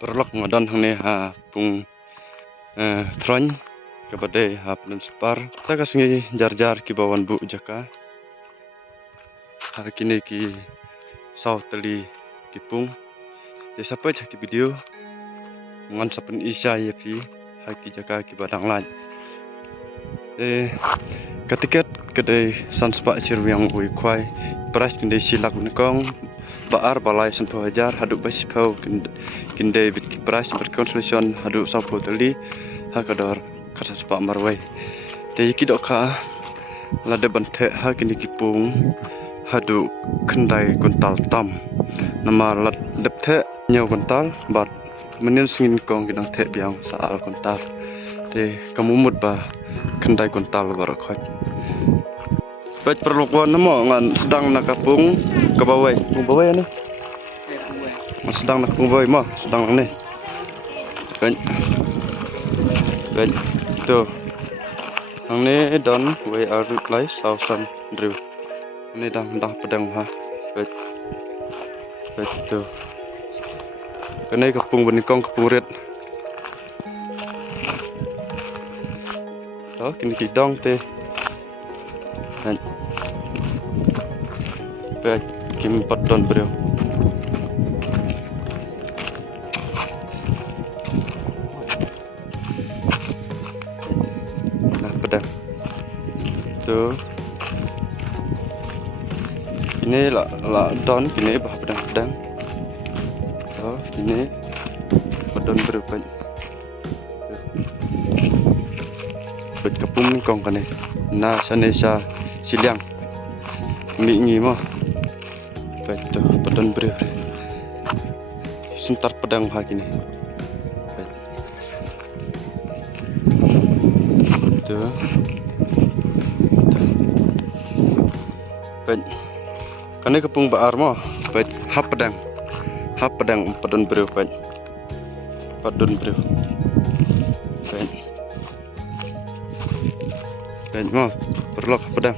Perlok ngodon hang ne ha pung tron kepada ha penun separ ta kasengi jar-jar ki bawan bu jaka hari kini ki saw teli ki pung de sampai ki video ngan sapen isya ya pi ha ki jaka ki badang lan ketiket kedai sanspa ciru yang ui kwai pras kinde silak nekong baar balai sanpo hajar haduk bas kau kinde bit ki pras berkonstruction haduk sapo teli hakador kasa sepak marwai te yiki doka lade bante ha kini kipung haduk kendai kuntal tam nama lad depte nyaw kuntal bat menin singin kong kidang te biang saal kuntal te kamumut ba kendai kuntal barakhot baik perlukuan namo ngan sedang nak kapung ke bawah anu sedang nak kapung bawah mah sedang ni baik tu ang ni don we are reply sausan drill ini dah pedang ha baik tu kene kapung benikong kapung red đó kini kidong te baik kim padon bro nah pedang tu ini la don kini bah pedang oh ini padon bro baik kapung kong kane na sanesa siliang mi ngi mo baik tu padon bro sentar pedang ha kini baik tu baik kane kapung baar mo baik ha pedang padon bro baik padon bro baik baik mo perlu pedang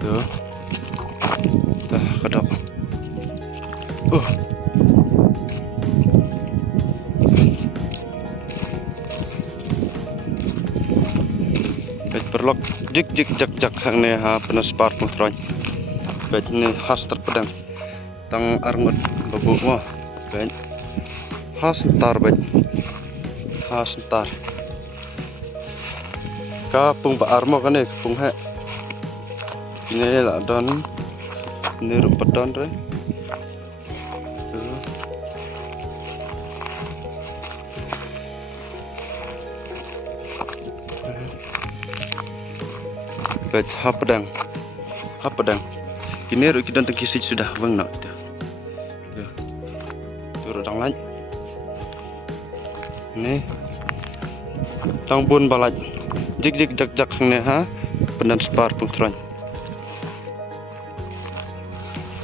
tu dah kadok baik perlu jik jak hang ne ha penas par putron baik ni khas terpedang tang arngot babu mo baik khas tar baik khas tar kapung baar mo kane kapung he ini lah don ini rumput don re baik ha pedang ini ru kita tengkisi sudah bang nak tu rodang lain ini tangbun balaj jik jak ne ha pendan spar putron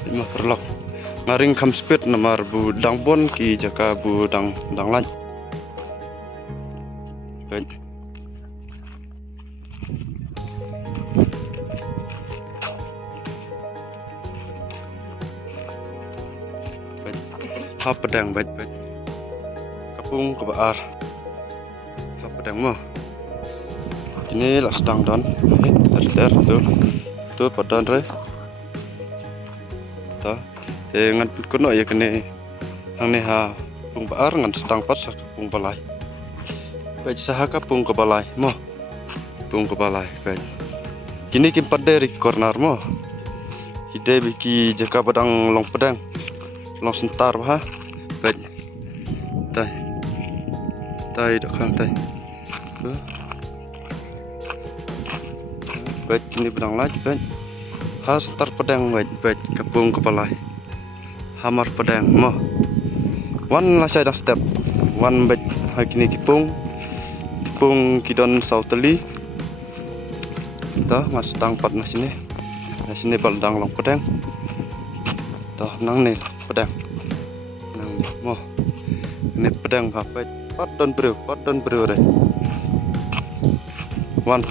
lima perlok ngaring kam speed nomor bu dang bon ki jaka bu dang lan baik ha pedang baik kapung ke baar ha pedang mo ini lah sedang don ter tu padon re ta dengan kuno ya kene hang ne ha pung baar ngan sedang pat sak pung balai baik saha kapung ke balai mo pung ke balai baik kini kim padde ri corner mo ide biki jaka padang long pedang long sentar ha baik tai dok hang tai baik kini pedang lagi baik khas tar pedang baik kapung kepala hamar pedang mo wan lah saya dah step wan baik ha kini kipung kidon sauteli dah mas tang pat mas sini baldang long pedang dah nang ni pedang nang mo ini pedang apa padon bro re wan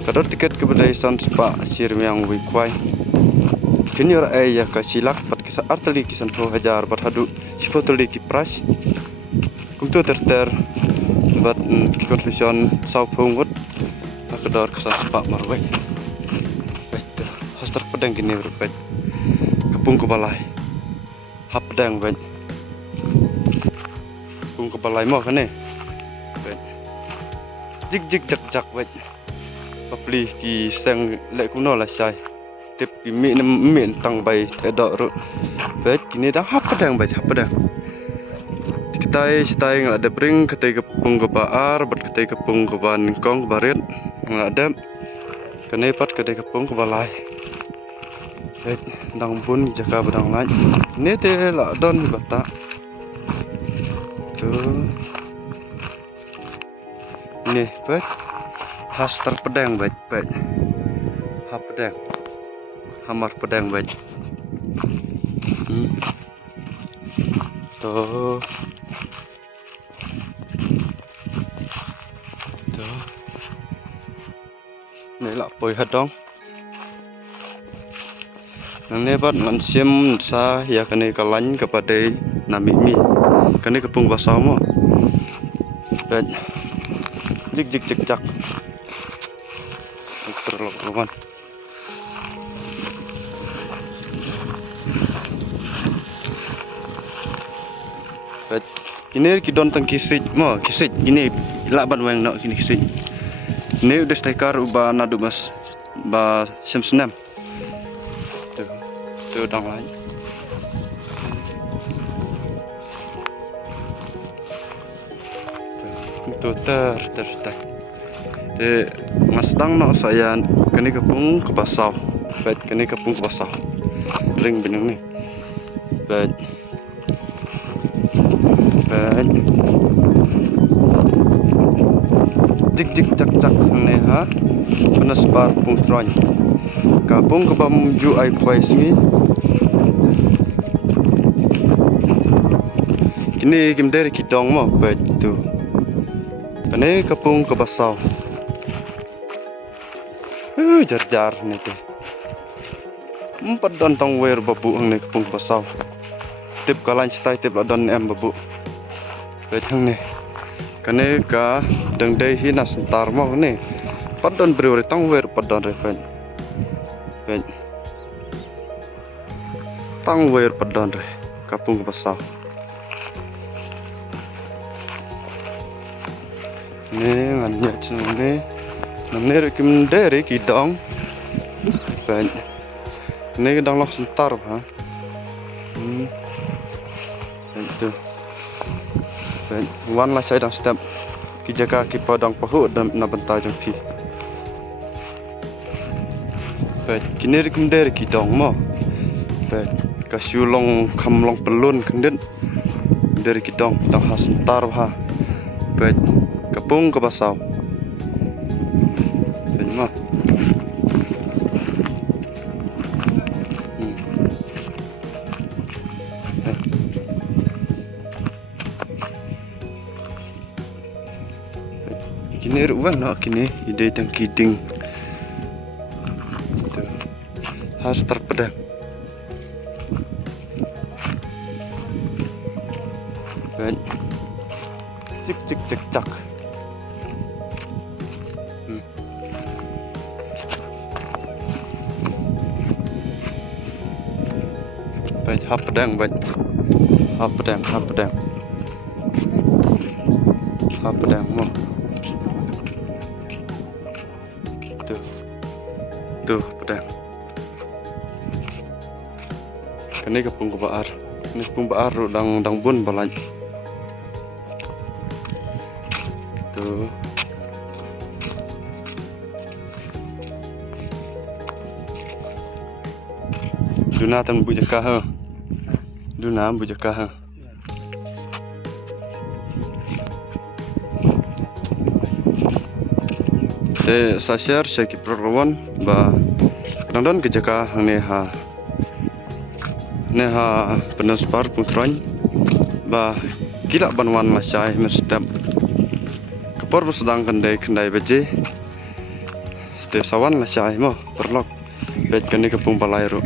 kadar tiket kepada sanspa sir yang wikwai kini ora ya kasilak pat kisa arteli kisan hajar berhadu Spotoli kipras kumtu terter buat konfusion sau pungut kedor kesan pak marwek betul hastar pedang gini berbet kepung kebalai hap pedang bet kepung kebalai mau kan bet jik jik jak jak bet papli ki sang lek kuno lah sai tip ki mi tang bai edok ru bet kini dah hap pedang bet hap pedang Ketai nggak ada bring ketai kepung ke baar bat ketai kepung ke ban kong barit nggak ada kenai pat ketai kepung ke balai dang pun jaga bedang lain ini teh lah don bata tuh ini bet has terpedang bet hap pedang hamar pedang bet tuh này là bồi hết đông này bắt ngăn xiêm xa ya cái này cái lánh cái bát đây nằm mì cái này cái bung vào sáu mà đấy jik jik jik jak terlalu luan đấy ini kidon tang kisik mo kisik ini laban wang nak kini kisik ini udah stekar ubah nadu mas ba sem tuh dang lain tuh ter mas dang nak saya kini kepung ke pasau bet kini kepung ke pasau ring benang ni bet jik jik jak jak ne ha penas bar pung tron kapung ke bam ju ai kwai singi kini kim dari kidong mo bet tu kene kapung ke basau jar jar ni te empat don tong wer babu hang ne kapung basau tip kalan stai tip don em babu bet hang ne kene ka deng dei hina sentar mo ne padon breure tang wer padon refen ben tang wer padon re kapung basau ne nganya chune namne re kim dere ki dong ben ne dong lok sentar ha itu wan lah saya dah step jaga ki padang pahu dan na bentar jong fi bet kini rikum der ki dong mo bet kasulong kamlong pelun kendin dari ki dong dang hasentar ha bet kepung ke basau bet mo kini ruang nak kini ide tang kiting harus terpedang ben cik cik cik cak ben hap pedang ben hap pedang mo tuh pedang kene kepung baar ini kepung baar dang bun balai tuh duna tang bujaka ha duna bujaka ha saya share saya kiprolawan ba kadang kejaka ne ha penas par putran ba kila banwan masai mestap kepor sedang kendai beje setiap sawan masai mo perlok bet kene kepung balai ro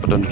padon